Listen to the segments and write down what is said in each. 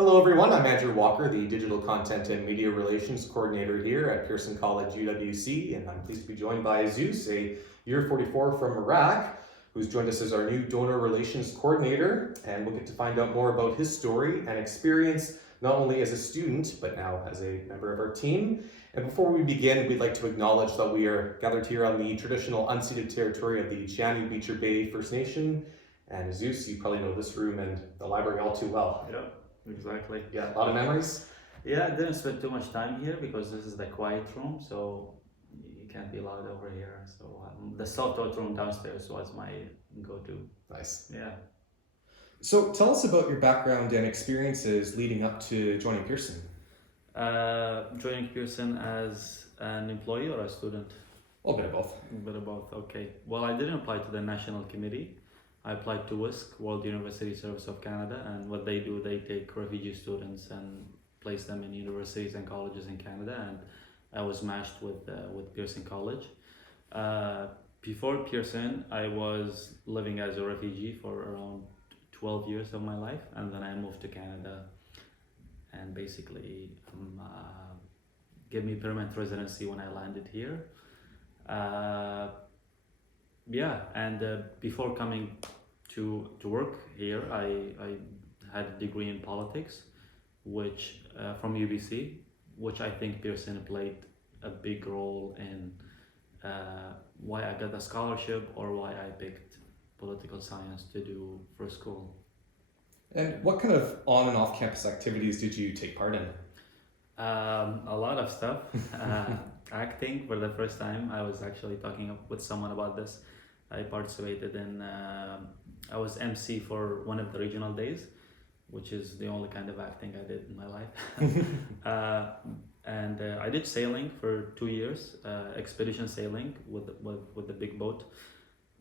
Hello everyone, I'm Andrew Walker, the Digital Content and Media Relations Coordinator here at Pearson College UWC, and I'm pleased to be joined by Azuz, a year 44 from Iraq, who's joined us as our new Donor Relations Coordinator, and we'll get to find out more about his story and experience, not only as a student, but now as a member of our team. And before we begin, we'd like to acknowledge that we are gathered here on the traditional unceded territory of the Chani-Beecher Bay First Nation, and Azuz, you probably know this room and the library all too well. Yeah, exactly. Yeah, a lot of memories. Yeah, I didn't spend too much time here because this is the quiet room, so you can't be loud over here. So the software room downstairs was my go-to. Nice. Yeah. So tell us about your background and experiences leading up to joining Pearson. Joining Pearson as an employee or a student? A little bit of both. A bit of both, okay. Well, I didn't apply to the national committee. I applied to WISC, World University Service of Canada, and what they do, they take refugee students and place them in universities and colleges in Canada, and I was matched with Pearson College. Before Pearson, I was living as a refugee for around 12 years of my life, and then I moved to Canada, and basically gave me permanent residency when I landed here. Before coming to work here, I had a degree in politics, which from UBC, which I think Pearson played a big role in why I got a scholarship or why I picked political science to do for school. And what kind of on and off campus activities did you take part in? A lot of stuff. Acting for the first time. I was actually talking with someone about this. I participated in, I was MC for one of the regional days, which is the only kind of acting I did in my life. I did sailing for 2 years, expedition sailing with the big boat.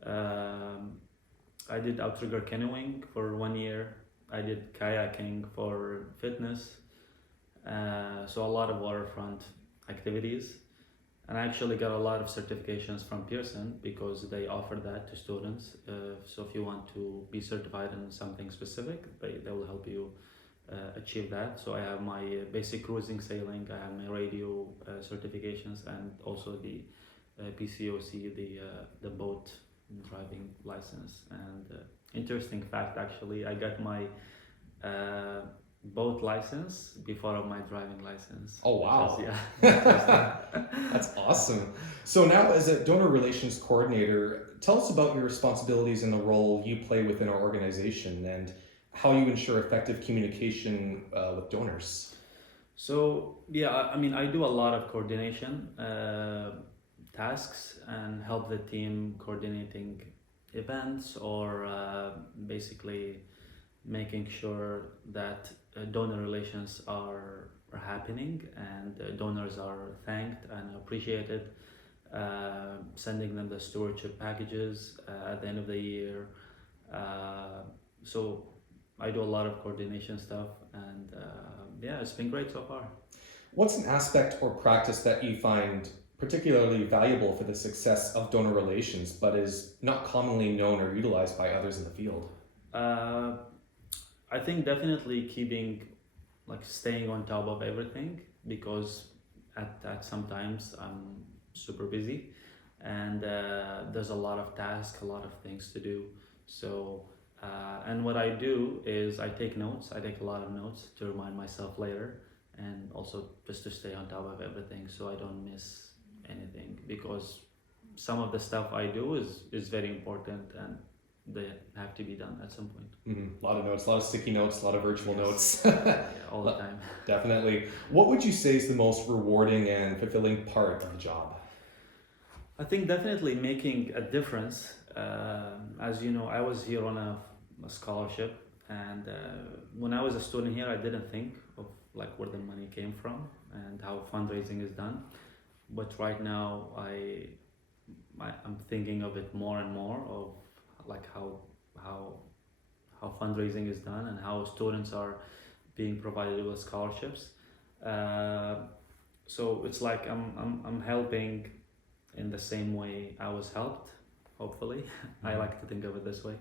I did outrigger canoeing for 1 year. I did kayaking for fitness. So a lot of waterfront activities. And I actually got a lot of certifications from Pearson because they offer that to students. So if you want to be certified in something specific, they will help you achieve that. So I have my basic cruising sailing, I have my radio certifications, and also the PCOC, the boat driving license. And interesting fact, actually, I got my boat license before my driving license. Oh wow. Yeah. That's awesome. So now as a donor relations coordinator, tell us about your responsibilities and the role you play within our organization and how you ensure effective communication with donors. So yeah, I do a lot of coordination tasks and help the team coordinating events or basically making sure that donor relations are happening and donors are thanked and appreciated, sending them the stewardship packages at the end of the year. So I do a lot of coordination stuff, and it's been great so far. What's an aspect or practice that you find particularly valuable for the success of donor relations but is not commonly known or utilized by others in the field? I think definitely staying on top of everything, because at sometimes I'm super busy and there's a lot of tasks, a lot of things to do. So and what I do is I take notes. I take a lot of notes to remind myself later, and also just to stay on top of everything so I don't miss anything, because some of the stuff I do is very important and they have to be done at some point. Mm-hmm. A lot of notes, a lot of sticky notes, a lot of virtual notes. Yeah, all the time. Definitely. What would you say is the most rewarding and fulfilling part of the job? I think definitely making a difference. As you know, I was here on a scholarship, and when I was a student here, I didn't think of where the money came from and how fundraising is done. But right now, I'm thinking of it more and more of how fundraising is done and how students are being provided with scholarships. So it's like I'm helping in the same way I was helped, hopefully. I like to think of it this way.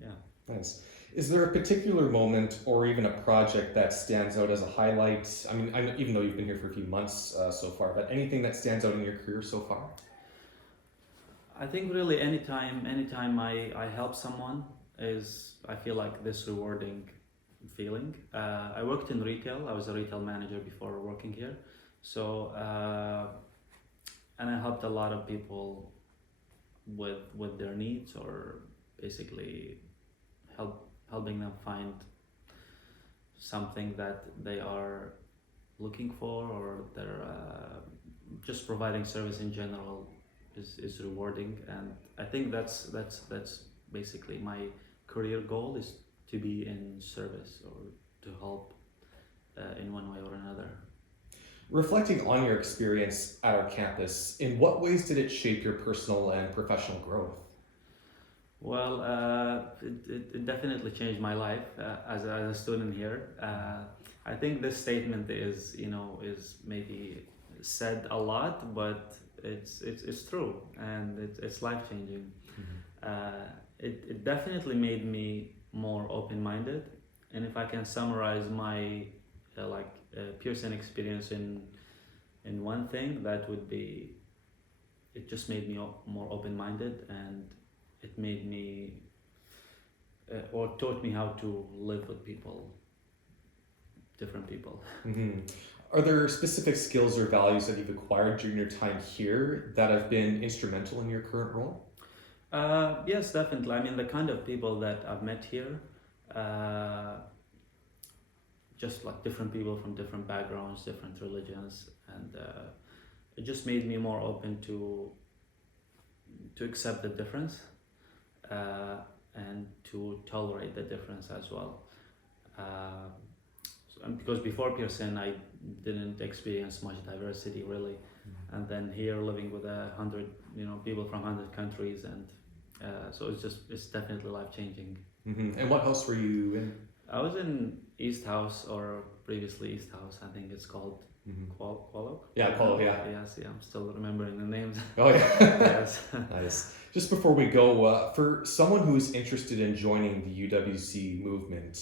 Yeah. Nice. Is there a particular moment or even a project that stands out as a highlight? I mean, even though you've been here for a few months so far, but anything that stands out in your career so far? I think really anytime I help someone I feel like this rewarding feeling. I worked in retail. I was a retail manager before working here. So, and I helped a lot of people with their needs, or basically helping them find something that they are looking for, or they're just providing service in general is rewarding. And I think that's basically my career goal, is to be in service or to help in one way or another. Reflecting on your experience at our campus, in what ways did it shape your personal and professional growth? Well, it definitely changed my life as a student here. I think this statement is maybe said a lot, but it's true, and it's life changing. It definitely made me more open minded, and if I can summarize my Pearson experience in one thing, that would be, it just made me more open minded, and it made me or taught me how to live with people, different people. Mm-hmm. Are there specific skills or values that you've acquired during your time here that have been instrumental in your current role? Yes, definitely. I mean, the kind of people that I've met here, just like different people from different backgrounds, different religions, and it just made me more open to accept the difference, and to tolerate the difference as well. And because before Pearson, I didn't experience much diversity really, and then here living with 100, people from 100 countries, and so it's definitely life changing. Mm-hmm. And what house were you in? I was in East House, or previously East House. I think it's called Qualoc. Yeah, Qualoc. Yeah. Yes, yeah. I'm still remembering the names. Oh yeah. Yes. Nice. Just before we go, for someone who's interested in joining the UWC movement,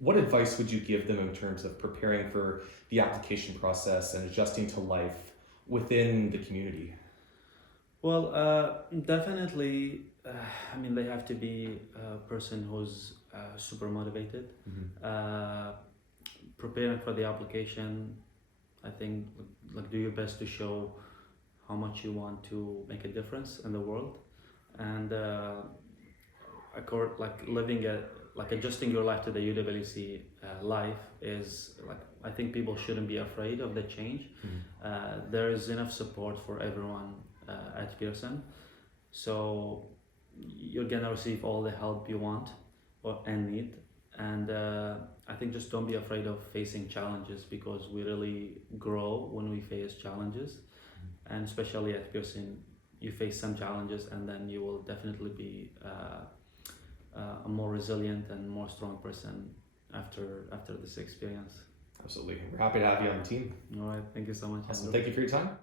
what advice would you give them in terms of preparing for the application process and adjusting to life within the community? Well, definitely. I mean, they have to be a person who's super motivated. Preparing for the application, I think, do your best to show how much you want to make a difference in the world, and adjusting your life to the UWC life is I think people shouldn't be afraid of the change. There is enough support for everyone at Pearson, so you're gonna receive all the help you want and need. And I think just don't be afraid of facing challenges, because we really grow when we face challenges. And especially at Pearson, you face some challenges, and then you will definitely be a more resilient and more strong person after this experience. Absolutely. We're happy to have you on the team. All right, thank you so much. Awesome. Thank you for your time.